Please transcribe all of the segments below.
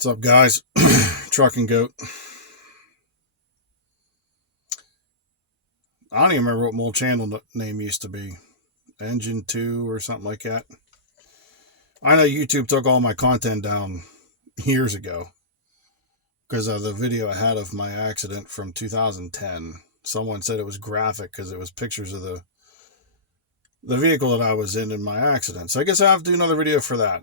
What's up, guys? Trucking Goat. I don't even remember what my old channel name used to be. Engine 2 or something like that. I know YouTube took all my content down years ago because of the video I had of my accident from 2010. Someone said it was graphic because it was pictures of the vehicle that I was in my accident. So I guess I have to do another video for that.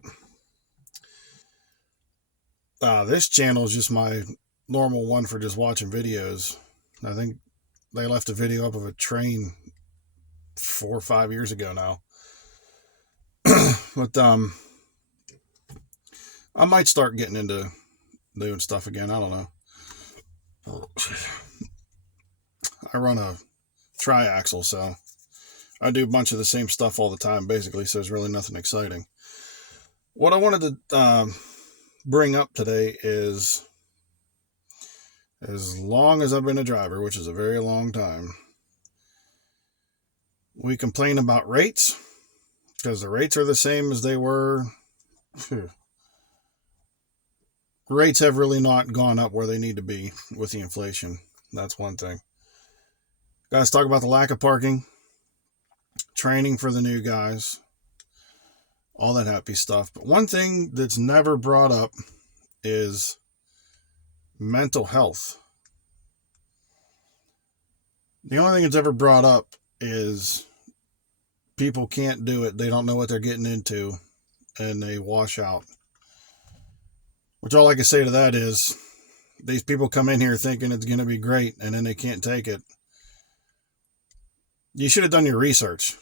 This channel is just my normal one for just watching videos. I think they left a video up of a train 4 or 5 years ago now. But I might start getting into doing stuff again. I don't know. I run a triaxle, so I do a bunch of the same stuff all the time, basically, so there's really nothing exciting. What I wanted to bring up today is, as long as I've been a driver, which is a very long time, we complain about rates because the rates are the same as they were. Rates have really not gone up where they need to be with the inflation. That's one thing. Guys, talk about the lack of parking, training for the new guys, all that happy stuff. But one thing that's never brought up is mental health. The only thing that's ever brought up is people can't do it. They don't know what they're getting into, and they wash out. Which all I can say to that is, these people come in here thinking it's going to be great, and then they can't take it. You should have done your research,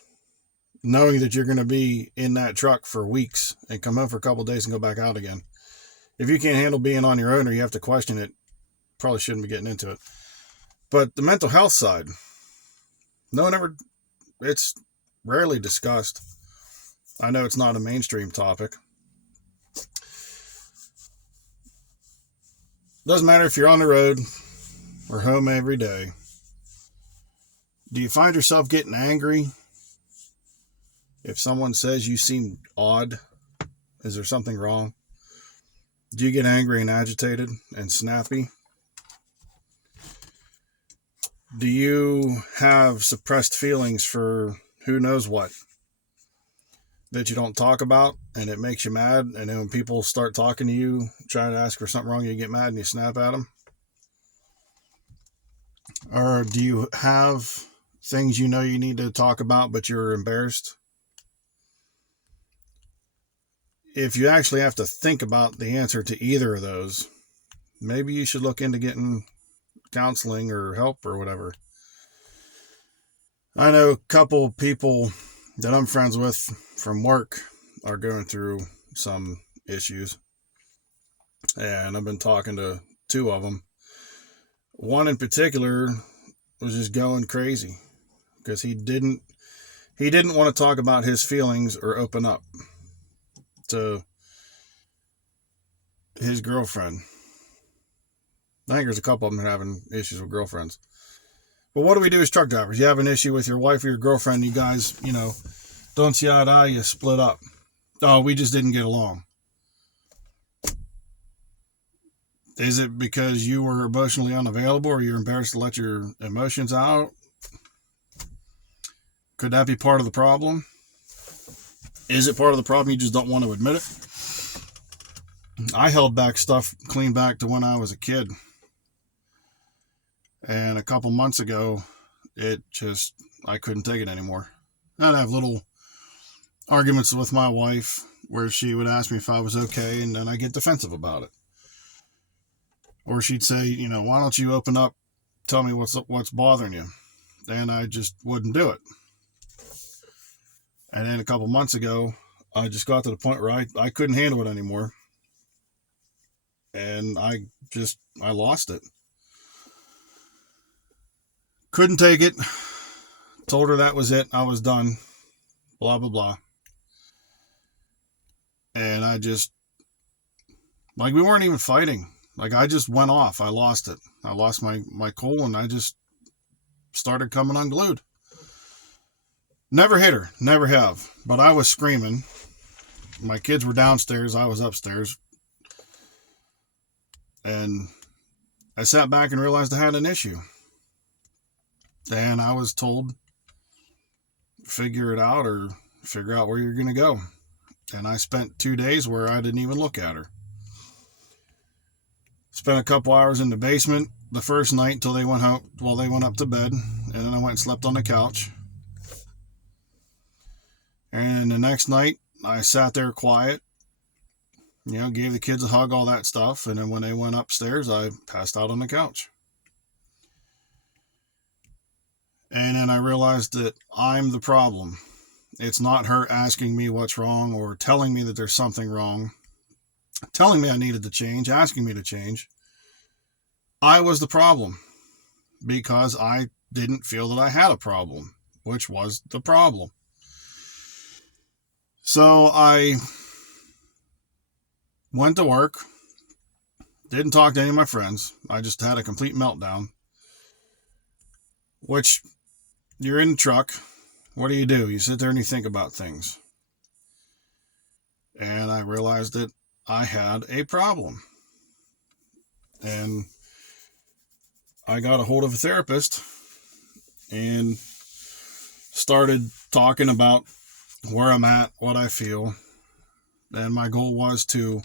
knowing that you're going to be in that truck for weeks and come home for a couple of days and go back out again. If you can't handle being on your own or you have to question it, probably shouldn't be getting into it. But the mental health side, it's rarely discussed. I know it's not a mainstream topic. Doesn't matter if you're on the road or home every day. Do you find yourself getting angry if someone says you seem odd? Is there something wrong? Do you get angry and agitated and snappy? Do you have suppressed feelings for who knows what that you don't talk about and it makes you mad? And then when people start talking to you, trying to ask for something wrong, you get mad and you snap at them? Or do you have things you know you need to talk about, but you're embarrassed? If you actually have to think about the answer to either of those, maybe you should look into getting counseling or help or whatever. I know a couple people that I'm friends with from work are going through some issues, and I've been talking to two of them. One in particular was just going crazy because he didn't want to talk about his feelings or open up to his girlfriend. I think there's a couple of them that are having issues with girlfriends. But what do we do as truck drivers? You have an issue with your wife or your girlfriend, you guys, don't see eye to eye, you split up. Oh, we just didn't get along. Is it because you were emotionally unavailable or you're embarrassed to let your emotions out? Could that be part of the problem? Is it part of the problem? You just don't want to admit it? I held back stuff clean back to when I was a kid. And a couple months ago, I couldn't take it anymore. I'd have little arguments with my wife where she would ask me if I was okay, and then I get defensive about it. Or she'd say, why don't you open up, tell me what's bothering you? And I just wouldn't do it. And then a couple months ago, I just got to the point where I couldn't handle it anymore. And I lost it. Couldn't take it. Told her that was it. I was done. Blah, blah, blah. And we weren't even fighting. I just went off. I lost it. I lost my cool, and I just started coming unglued. Never hit her. Never have. But I was screaming. My kids were downstairs. I was upstairs. And I sat back and realized I had an issue. And I was told, figure it out or figure out where you're going to go. And I spent 2 days where I didn't even look at her. Spent a couple hours in the basement the first night until they went home. Well, they went up to bed, and then I went and slept on the couch. And the next night, I sat there quiet, gave the kids a hug, all that stuff. And then when they went upstairs, I passed out on the couch. And then I realized that I'm the problem. It's not her asking me what's wrong or telling me that there's something wrong, telling me I needed to change, asking me to change. I was the problem because I didn't feel that I had a problem, which was the problem. So I went to work, didn't talk to any of my friends. I just had a complete meltdown, which you're in the truck. What do? You sit there and you think about things. And I realized that I had a problem. And I got a hold of a therapist and started talking about where I'm at, what I feel. And my goal was to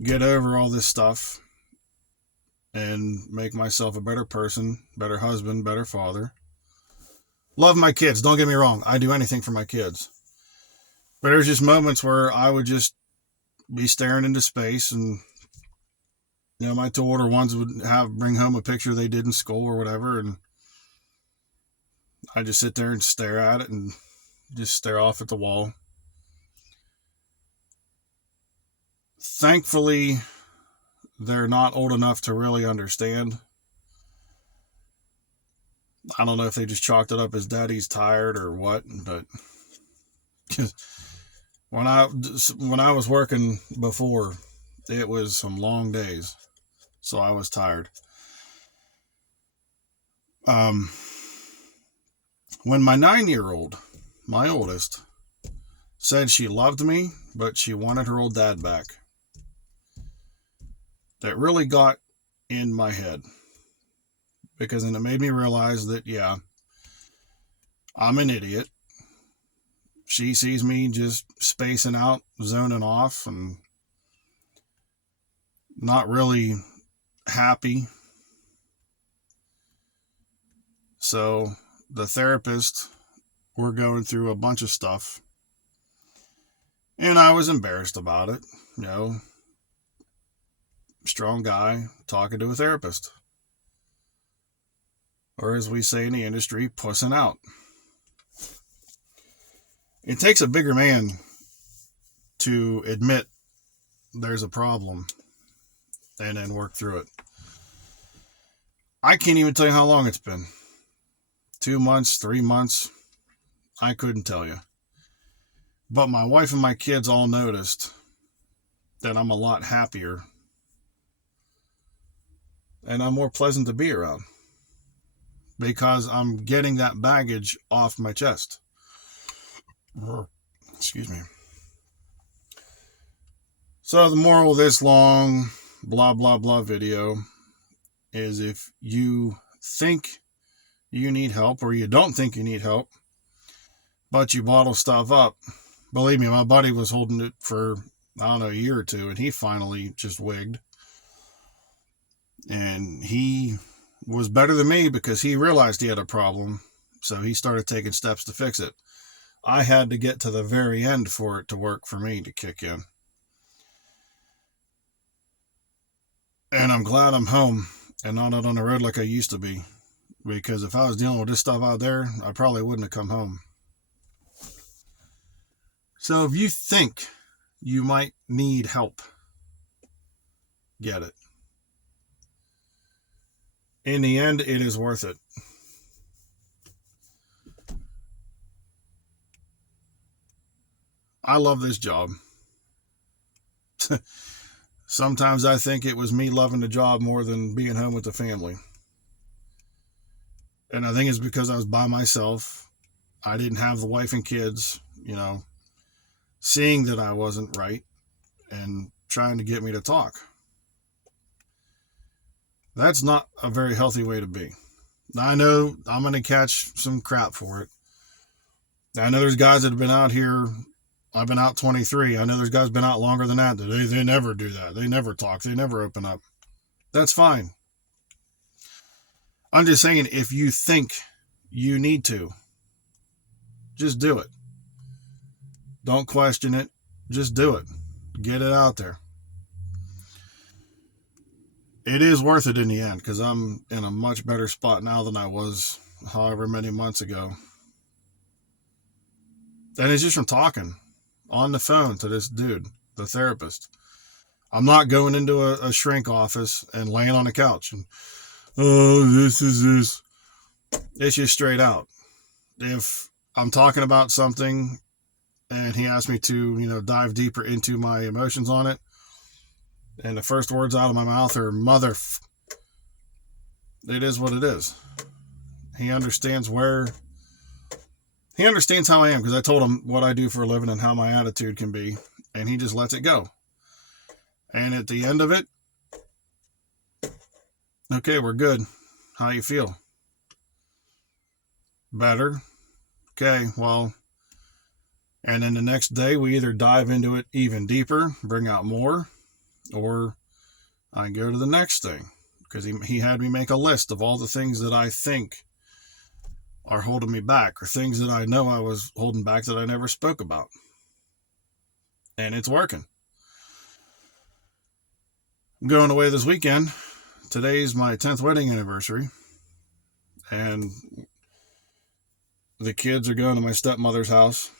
get over all this stuff and make myself a better person, better husband, better father. Love my kids, don't get me wrong. I do anything for my kids. But there's just moments where I would just be staring into space, and my two older ones would bring home a picture they did in school or whatever, and I just sit there and stare at it and just stare off at the wall. Thankfully, they're not old enough to really understand. I don't know if they just chalked it up as daddy's tired or what, but when I was working before, it was some long days, so I was tired. When my 9-year-old, my oldest, said she loved me, but she wanted her old dad back, that really got in my head. Because then it made me realize that, yeah, I'm an idiot. She sees me just spacing out, zoning off, and not really happy. So the therapist, we're going through a bunch of stuff. And I was embarrassed about it. Strong guy talking to a therapist. Or as we say in the industry, pussing out. It takes a bigger man to admit there's a problem and then work through it. I can't even tell you how long it's been. 2 months, 3 months. I couldn't tell you. But my wife and my kids all noticed that I'm a lot happier. And I'm more pleasant to be around. Because I'm getting that baggage off my chest. Excuse me. So the moral of this long blah blah blah video is, if you think you need help or you don't think you need help, but you bottle stuff up, believe me, my buddy was holding it for, a year or two, and he finally just wigged. And he was better than me because he realized he had a problem, so he started taking steps to fix it. I had to get to the very end for it to work for me to kick in. And I'm glad I'm home and not out on the road like I used to be, because if I was dealing with this stuff out there, I probably wouldn't have come home. So if you think you might need help, get it. In the end, it is worth it. I love this job. Sometimes I think it was me loving the job more than being home with the family. And I think it's because I was by myself. I didn't have the wife and kids, seeing that I wasn't right and trying to get me to talk. That's not a very healthy way to be. I know I'm going to catch some crap for it. I know there's guys that have been out here. I've been out 23. I know there's guys been out longer than that. They never do that. They never talk. They never open up. That's fine. I'm just saying, if you think you need to, just do it. Don't question it. Just do it. Get it out there. It is worth it in the end, because I'm in a much better spot now than I was however many months ago. And it's just from talking on the phone to this dude, the therapist. I'm not going into a shrink office and laying on the couch and, oh, this is this. It's just straight out. If I'm talking about something and he asks me to, dive deeper into my emotions on it, and the first words out of my mouth are it is what it is. He understands how I am, because I told him what I do for a living and how my attitude can be, and he just lets it go. And at the end of it, okay, we're good. How you feel? Better. Okay, well, and then the next day we either dive into it even deeper, bring out more, or I go to the next thing, because he had me make a list of all the things that I think are holding me back, or things that I know I was holding back that I never spoke about. And it's working. I'm going away this weekend. Today's my 10th wedding anniversary, and the kids are going to my stepmother's house,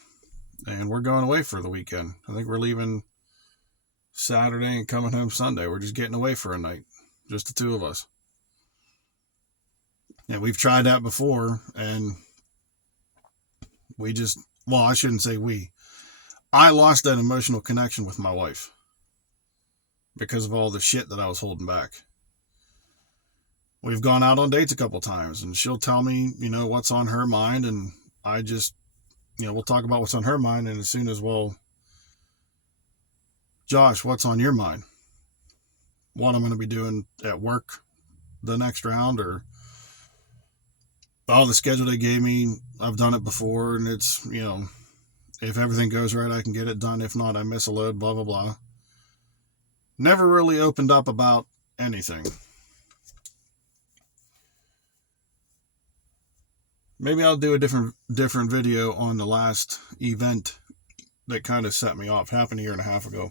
and we're going away for the weekend. I think we're leaving Saturday and coming home Sunday. We're just getting away for a night, just the two of us. And we've tried that before, and I shouldn't say we. I lost that emotional connection with my wife because of all the shit that I was holding back. We've gone out on dates a couple times, and she'll tell me, what's on her mind, and I just, we'll talk about what's on her mind, and as soon as, Josh, what's on your mind? What I'm going to be doing at work the next round, or the schedule they gave me, I've done it before, and it's, if everything goes right, I can get it done. If not, I miss a load, blah, blah, blah. Never really opened up about anything. Maybe I'll do a different video on the last event that kind of set me off. Happened a year and a half ago.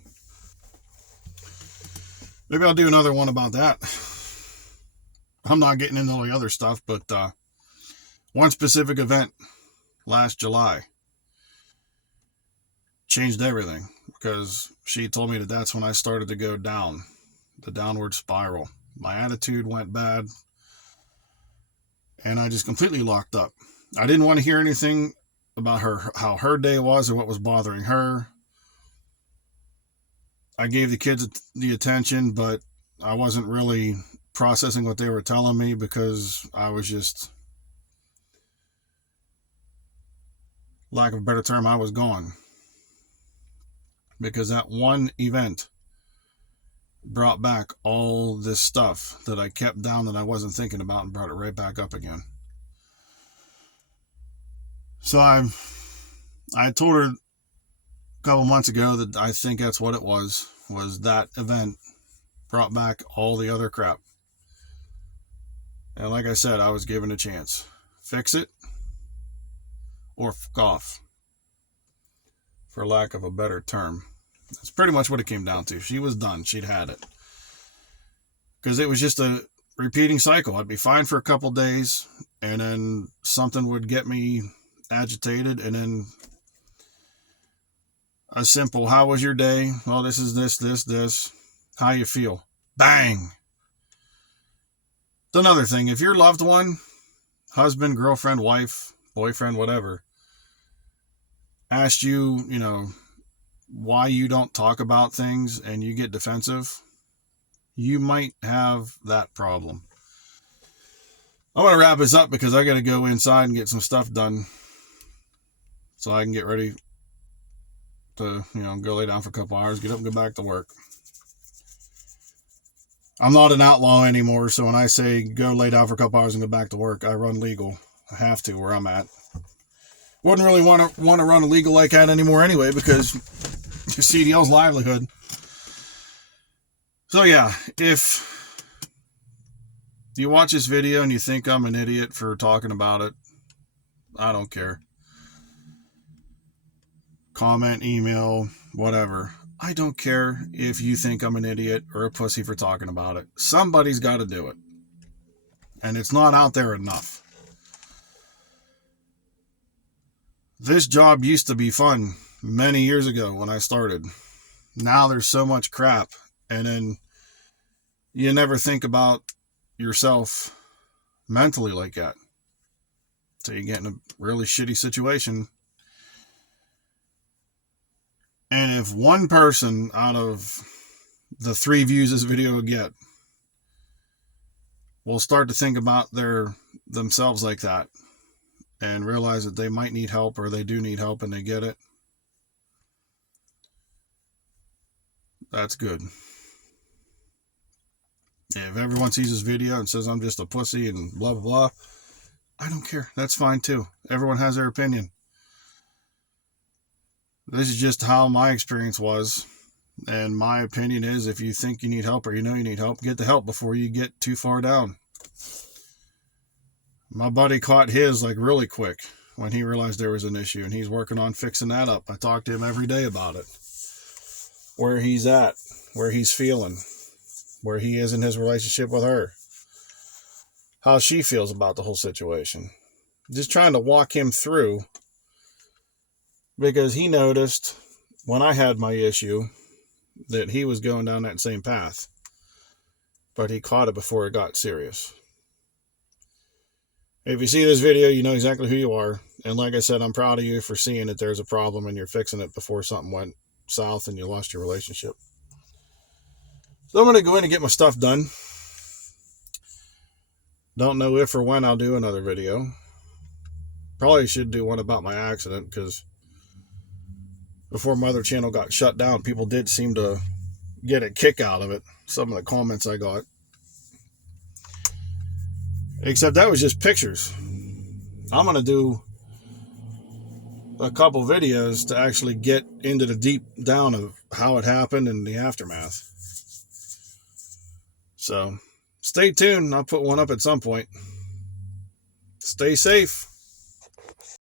Maybe I'll do another one about that. I'm not getting into all the other stuff, but one specific event last July changed everything, because she told me that that's when I started to go down, the downward spiral. My attitude went bad, and I just completely locked up. I didn't want to hear anything about how her day was or what was bothering her. I gave the kids the attention, but I wasn't really processing what they were telling me, because I was just, lack of a better term, I was gone. Because that one event brought back all this stuff that I kept down that I wasn't thinking about, and brought it right back up again. So I told her a couple months ago that I think that's what it was that event brought back all the other crap. And like I said, I was given a chance. Fix it or fuck off, for lack of a better term. That's pretty much what it came down to. She was done. She'd had it. Because it was just a repeating cycle. I'd be fine for a couple days, and then something would get me agitated, and then a simple, how was your day? Well, this is this. How you feel? Bang! It's another thing. If your loved one, husband, girlfriend, wife, boyfriend, whatever, asked you, why you don't talk about things, and you get defensive, you might have that problem. I'm going to wrap this up, because I got to go inside and get some stuff done so I can get ready to, go lay down for a couple hours, get up and go back to work. I'm not an outlaw anymore, so when I say go lay down for a couple hours and go back to work, I run legal. I have to where I'm at. Wouldn't really want to run illegal like that anymore anyway, because your CDL's livelihood. So yeah, if you watch this video and you think I'm an idiot for talking about it, I don't care. Comment, email, whatever. I don't care if you think I'm an idiot or a pussy for talking about it. Somebody's got to do it. And it's not out there enough. This job used to be fun many years ago when I started. Now there's so much crap. And then you never think about yourself mentally like that. So you get in a really shitty situation. And if one person out of the 3 views this video will get will start to think about themselves like that and realize that they might need help or they do need help and they get it, that's good. If everyone sees this video and says I'm just a pussy and blah, blah, blah, I don't care. That's fine too. Everyone has their opinion. This is just how my experience was. And my opinion is if you think you need help or you know you need help, get the help before you get too far down. My buddy caught his like really quick when he realized there was an issue, and he's working on fixing that up. I talk to him every day about it. Where he's at, where he's feeling, where he is in his relationship with her, how she feels about the whole situation. Just trying to walk him through, because he noticed when I had my issue that he was going down that same path, but he caught it before it got serious. If you see this video, you know exactly who you are. And like I said, I'm proud of you for seeing that there's a problem and you're fixing it before something went south and you lost your relationship. So I'm going to go in and get my stuff done. Don't know if or when I'll do another video. Probably should do one about my accident, because before my other channel got shut down, people did seem to get a kick out of it. Some of the comments I got. Except that was just pictures. I'm going to do a couple videos to actually get into the deep down of how it happened and the aftermath. So, stay tuned. I'll put one up at some point. Stay safe.